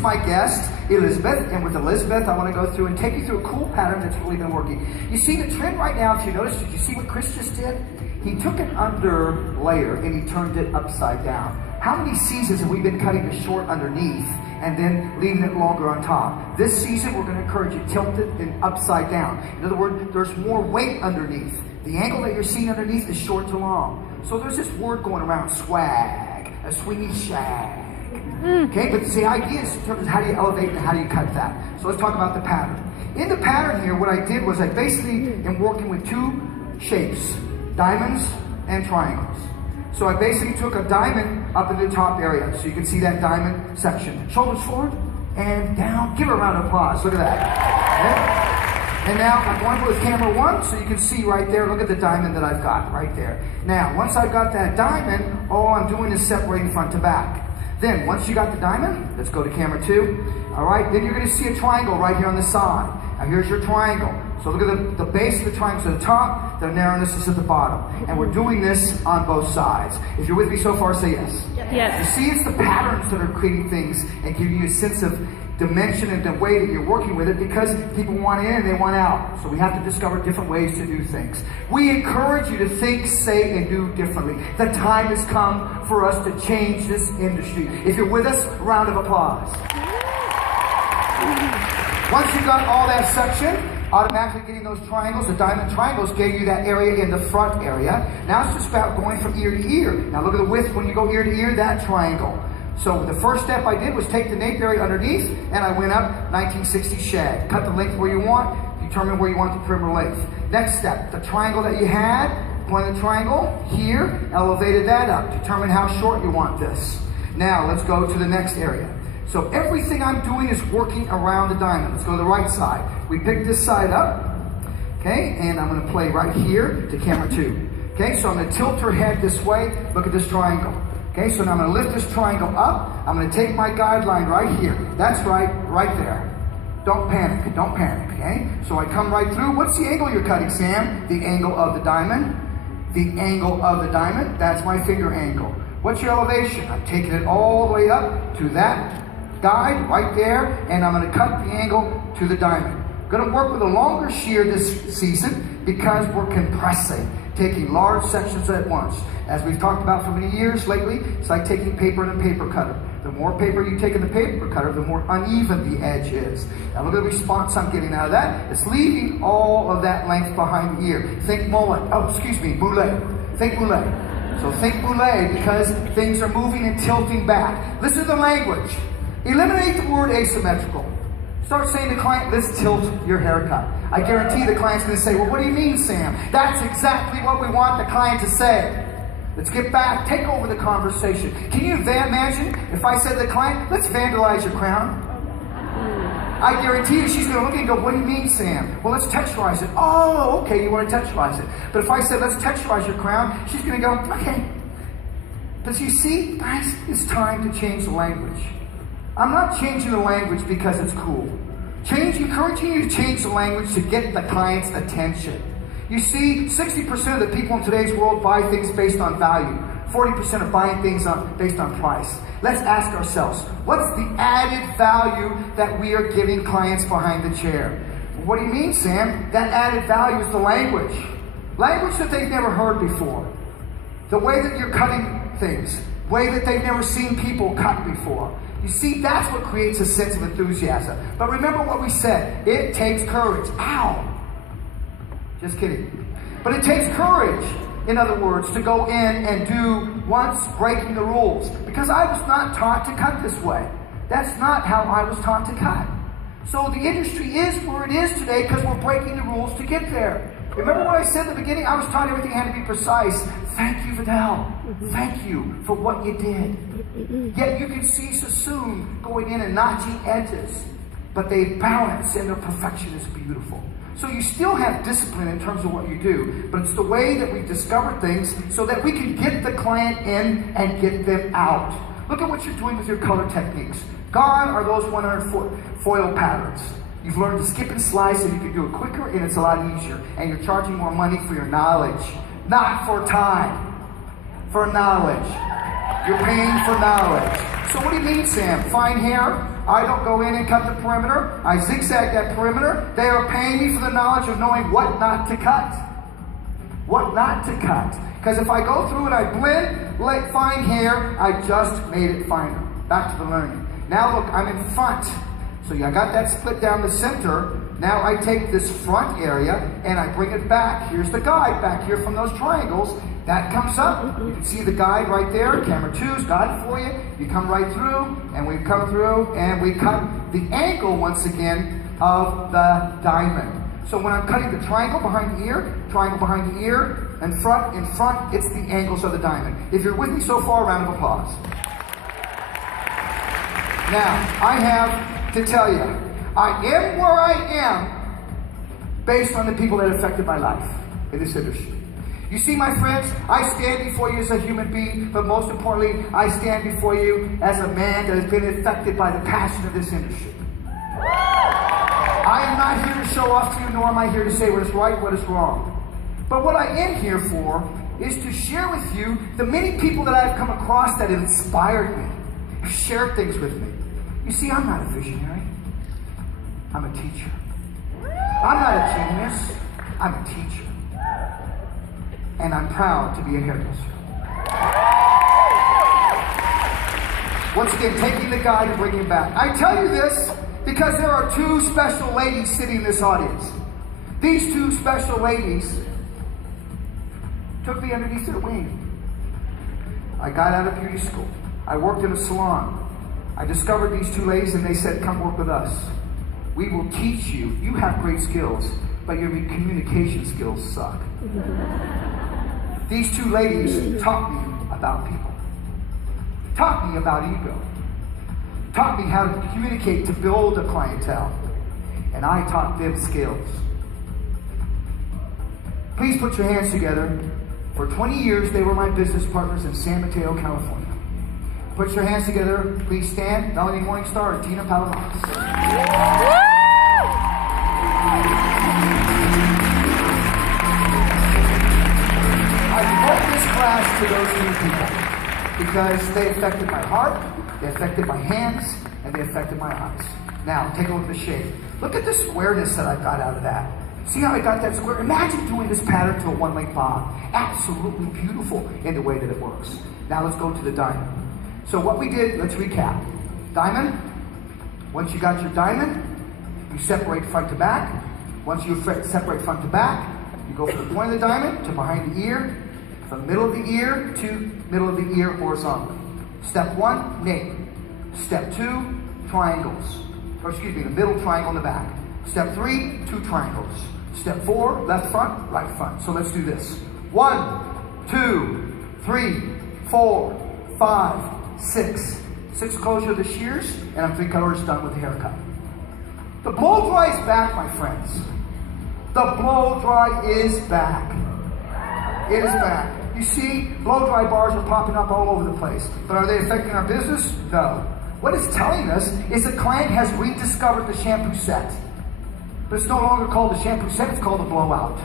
my guest, Elizabeth, and with Elizabeth, I want to go through and take you through a cool pattern that's really been working. You see the trend right now, if you notice, did you see what Chris just did? He took an under layer and he turned it upside down. How many seasons have we been cutting the short underneath and then leaving it longer on top? This season, we're going to encourage you, tilt it and upside down. In other words, there's more weight underneath. The angle that you're seeing underneath is short to long. So there's this word going around, swag, a swingy shag. Okay, but the idea is in terms of how do you elevate and how do you cut that. So let's talk about the pattern. In the pattern here, what I did was I basically am working with two shapes, diamonds and triangles. So I basically took a diamond up in the top area. So you can see that diamond section. Shoulders forward and down. Give her a round of applause. Look at that. Okay? And now I'm going with camera one so you can see right there. Look at the diamond that I've got right there. Now, once I've got that diamond, all I'm doing is separating front to back. Then, once you got the diamond, let's go to camera two. All right, then you're going to see a triangle right here on the side. Now, here's your triangle. So look at the base of the triangle to the top, the narrowness is at the bottom. And we're doing this on both sides. If you're with me so far, say yes. Yes. You see, it's the patterns that are creating things and giving you a sense of dimension and the way that you're working with it, because people want in and they want out. So we have to discover different ways to do things. We encourage you to think, say, and do differently. The time has come for us to change this industry. If you're with us, a round of applause. Once you've got all that section, automatically getting those triangles, the diamond triangles gave you that area in the front area. Now it's just about going from ear to ear. Now look at the width when you go ear to ear, that triangle. So the first step I did was take the nape area underneath and I went up 1960 shag. Cut the length where you want, determine where you want the perimeter length. Next step, the triangle that you had, point the triangle here, elevated that up. Determine how short you want this. Now let's go to the next area. So everything I'm doing is working around the diamond. Let's go to the right side. We pick this side up, okay, and I'm going to play right here to camera two. Okay, so I'm going to tilt her head this way. Look at this triangle. Okay, so now I'm going to lift this triangle up. I'm going to take my guideline right here. That's right there. Don't panic, okay? So I come right through. What's the angle you're cutting, Sam? The angle of the diamond. The angle of the diamond, that's my finger angle. What's your elevation? I'm taking it all the way up to that guide right there, and I'm going to cut the angle to the diamond. Going to work with a longer shear this season because we're compressing, taking large sections at once. As we've talked about for many years lately, it's like taking paper in a paper cutter. The more paper you take in the paper cutter, the more uneven the edge is. Now look at the response I'm getting out of that. It's leaving all of that length behind the ear. Think mullet. Oh, excuse me, boulet. Think boulet. So think boulet because things are moving and tilting back. Listen to the language. Eliminate the word asymmetrical. Start saying to the client, let's tilt your haircut. I guarantee the client's going to say, well, what do you mean, Sam? That's exactly what we want the client to say. Let's get back, take over the conversation. Can you imagine if I said to the client, let's vandalize your crown? I guarantee you she's going to look and go, what do you mean, Sam? Well, let's texturize it. Oh, okay, you want to texturize it. But if I said, let's texturize your crown, she's going to go, okay. But you see, guys, it's time to change the language. I'm not changing the language because it's cool. Encouraging you to change the language to get the client's attention. You see, 60% of the people in today's world buy things based on value. 40% are buying things based on price. Let's ask ourselves, what's the added value that we are giving clients behind the chair? What do you mean, Sam? That added value is the language. Language that they've never heard before. The way that you're cutting things. The way that they've never seen people cut before. You see, that's what creates a sense of enthusiasm. But remember what we said. It takes courage. Ow! Just kidding. But it takes courage, in other words, to go in and do once breaking the rules. Because I was not taught to cut this way. That's not how I was taught to cut. So the industry is where it is today because we're breaking the rules to get there. Remember what I said in the beginning? I was taught everything had to be precise. Thank you, Vidal. Thank you for what you did. Yet you can see Sassoon going in and notching edges. But they balance and their perfection is beautiful. So you still have discipline in terms of what you do, but it's the way that we discover things so that we can get the client in and get them out. Look at what you're doing with your color techniques. Gone are those 100 foil patterns. You've learned to skip and slice and you can do it quicker and it's a lot easier. And you're charging more money for your knowledge, not for time, for knowledge. You're paying for knowledge. So what do you mean, Sam? Fine hair? I don't go in and cut the perimeter. I zigzag that perimeter. They are paying me for the knowledge of knowing what not to cut. What not to cut. Because if I go through and I blend, like fine hair, I just made it finer. Back to the learning. Now look, I'm in front. So I got that split down the center. Now I take this front area and I bring it back. Here's the guide back here from those triangles. That comes up. You can see the guide right there. Camera 2's got it for you. You come right through, and we come through, and we cut the angle once again of the diamond. So when I'm cutting the triangle behind the ear, in front, it's the angles of the diamond. If you're with me so far, round of applause. Now, I have to tell you, I am where I am based on the people that affected my life in this industry. You see, my friends, I stand before you as a human being, but most importantly, I stand before you as a man that has been affected by the passion of this industry. I am not here to show off to you, nor am I here to say what is right, what is wrong. But what I am here for is to share with you the many people that I've come across that have inspired me, have shared things with me. You see, I'm not a visionary. I'm a teacher. I'm not a genius. I'm a teacher. And I'm proud to be a hairdresser. Once again, taking the guide and bringing him back. I tell you this because there are two special ladies sitting in this audience. These two special ladies took me underneath their wing. I got out of beauty school. I worked in a salon. I discovered these two ladies and they said, come work with us. We will teach you. You have great skills, but your communication skills suck. These two ladies taught me about people. Taught me about ego. Taught me how to communicate to build a clientele. And I taught them skills. Please put your hands together. For 20 years, they were my business partners in San Mateo, California. Put your hands together. Please stand. Melanie Morningstar and Tina Palomares. I devote this class to those two people because they affected my heart, they affected my hands, and they affected my eyes. Now, take a look at the shape. Look at the squareness that I got out of that. See how I got that square? Imagine doing this pattern to a one-link bob. Absolutely beautiful in the way that it works. Now let's go to the diamond. So what we did, let's recap. Diamond, once you got your diamond, you separate front to back. Once you separate front to back, you go from the point of the diamond to behind the ear, from the middle of the ear to middle of the ear horizontally. Step 1, nape. Step 2, triangles. Or excuse me, the middle triangle in the back. Step 3, 2 triangles. Step 4, left front, right front. So let's do this. 1, 2, 3, 4, 5, 6. 6 closure of the shears, and I'm 3 colors done with the haircut. The blow dry is back, my friends. The blow dry is back. It is back. You see, blow dry bars are popping up all over the place. But are they affecting our business? No. What it's telling us is the client has rediscovered the shampoo set. But it's no longer called the shampoo set, it's called the blowout.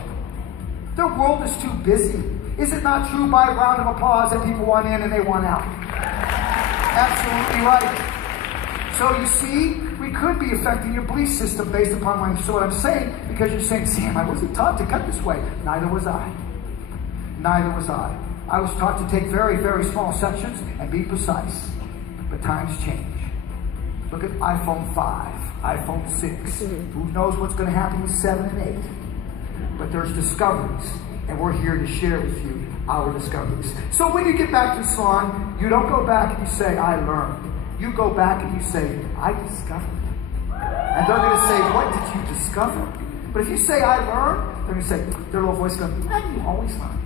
Their world is too busy. Is it not true by a round of applause that people want in and they want out? Absolutely right. So you see, we could be affecting your belief system based upon what I'm saying, because you're saying, Sam, I wasn't taught to cut this way. Neither was I. Neither was I. I was taught to take very, very small sections and be precise. But times change. Look at iPhone 5, iPhone 6. Who knows what's going to happen with 7 and 8? But there's discoveries, and we're here to share with you our discoveries. So when you get back to the salon, you don't go back and you say, I learned. You go back and you say, I discovered. And they're going to say, what did you discover? But if you say, I learned, they're going to say, their little voice goes, you always learn.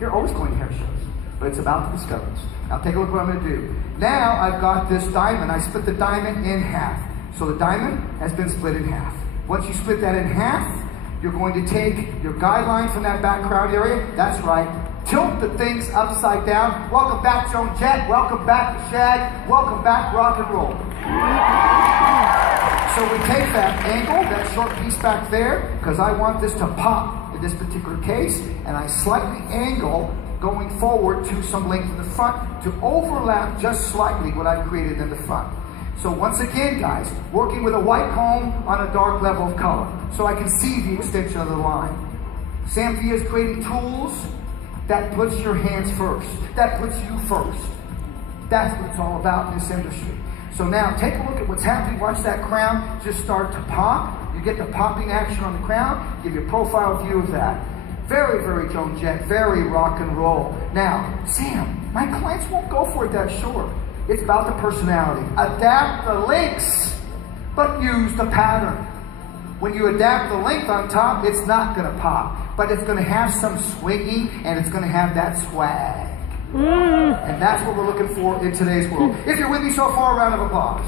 You're always going to hair shows. But it's about the discoveries. Now take a look what I'm going to do. Now I've got this diamond. I split the diamond in half. So the diamond has been split in half. Once you split that in half, you're going to take your guideline from that background area. That's right. Tilt the things upside down. Welcome back, Joan Jett. Welcome back, Shag. Welcome back, rock and roll. So we take that angle, that short piece back there, because I want this to pop in this particular case, and I slightly angle going forward to some length in the front to overlap just slightly what I created in the front. So once again, guys, working with a white comb on a dark level of color, so I can see the extension of the line. Sam Villa is creating tools that puts your hands first, that puts you first. That's what it's all about in this industry. So now take a look at what's happening. Watch that crown just start to pop. You get the popping action on the crown, give you a profile view of that. Very, very Joan Jett, very rock and roll. Now, Sam, my clients won't go for it that short. It's about the personality. Adapt the links, but use the pattern. When you adapt the length on top, it's not gonna pop, but it's gonna have some swinging and it's gonna have that swag. And that's what we're looking for in today's world. If you're with me so far, a round of applause.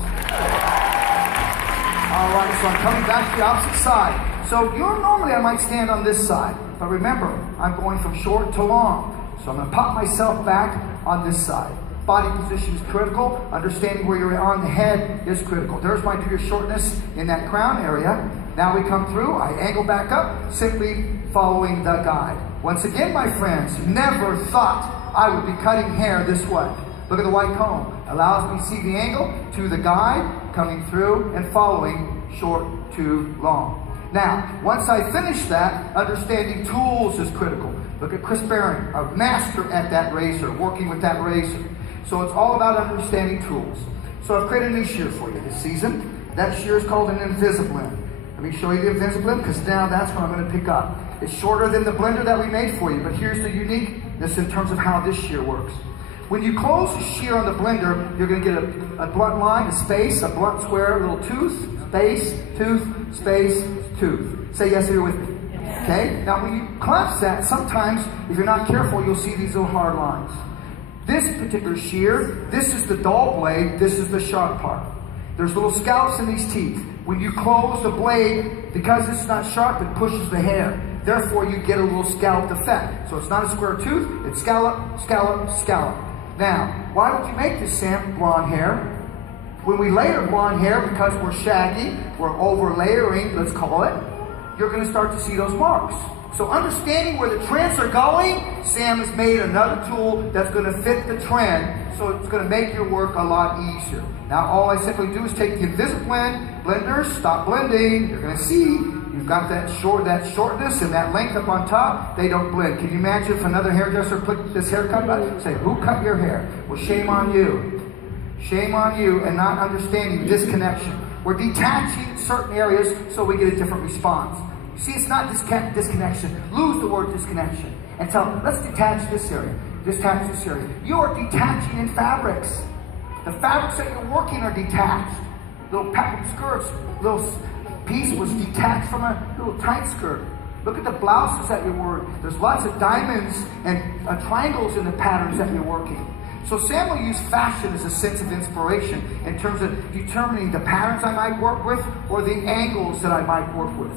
All right, so I'm coming back to the opposite side. So normally I might stand on this side, but remember, I'm going from short to long. So I'm gonna pop myself back on this side. Body position is critical. Understanding where you're on the head is critical. There's my pure shortness in that crown area. Now we come through, I angle back up, simply following the guide. Once again, my friends, never thought I would be cutting hair this way. Look at the white comb. Allows me to see the angle to the guide, coming through and following short to long. Now, once I finish that, understanding tools is critical. Look at Chris Barron, a master at that razor, working with that razor. So it's all about understanding tools. So I've created a new shear for you this season. That shear is called an Invisiblend. Let me show you the Invisiblend, because now that's what I'm going to pick up. It's shorter than the blender that we made for you, but here's the uniqueness in terms of how this shear works. When you close the shear on the blender, you're going to get a blunt line, a space, a blunt square, a little tooth, space, tooth. Say yes if you're with me. Okay? Now when you collapse that, sometimes, if you're not careful, you'll see these little hard lines. This particular shear, this is the dull blade, this is the sharp part. There's little scallops in these teeth. When you close the blade, because it's not sharp, it pushes the hair. Therefore, you get a little scalloped effect. So it's not a square tooth, it's scallop, scallop, scallop. Now, why would you make this, Sam? Blonde hair. When we layer blonde hair, because we're shaggy, we're over layering, let's call it, you're going to start to see those marks. So understanding where the trends are going, Sam has made another tool that's going to fit the trend, so it's going to make your work a lot easier. Now all I simply do is take the Invisiblend, blenders, stop blending, you're going to see you've got that shortness and that length up on top, they don't blend. Can you imagine if another hairdresser put this haircut back? Say, who cut your hair? Well, shame on you. Shame on you and not understanding disconnection. We're detaching certain areas so we get a different response. See, it's not disconnection. Lose the word disconnection and tell them, let's detach this area, detach this area. You are detaching in fabrics. The fabrics that you're working are detached. Little pattern skirts, little piece was detached from a little tight skirt. Look at the blouses that you're wearing. There's lots of diamonds and triangles in the patterns that you're working. So Sam will use fashion as a sense of inspiration in terms of determining the patterns I might work with or the angles that I might work with.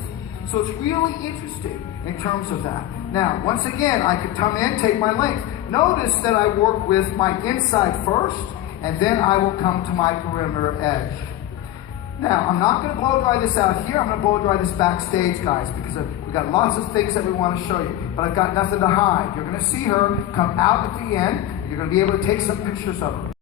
So it's really interesting in terms of that. Now, once again, I could come in, take my length. Notice that I work with my inside first, and then I will come to my perimeter edge. Now, I'm not going to blow dry this out here. I'm going to blow dry this backstage, guys, because we've got lots of things that we want to show you. But I've got nothing to hide. You're going to see her come out at the end. You're going to be able to take some pictures of her.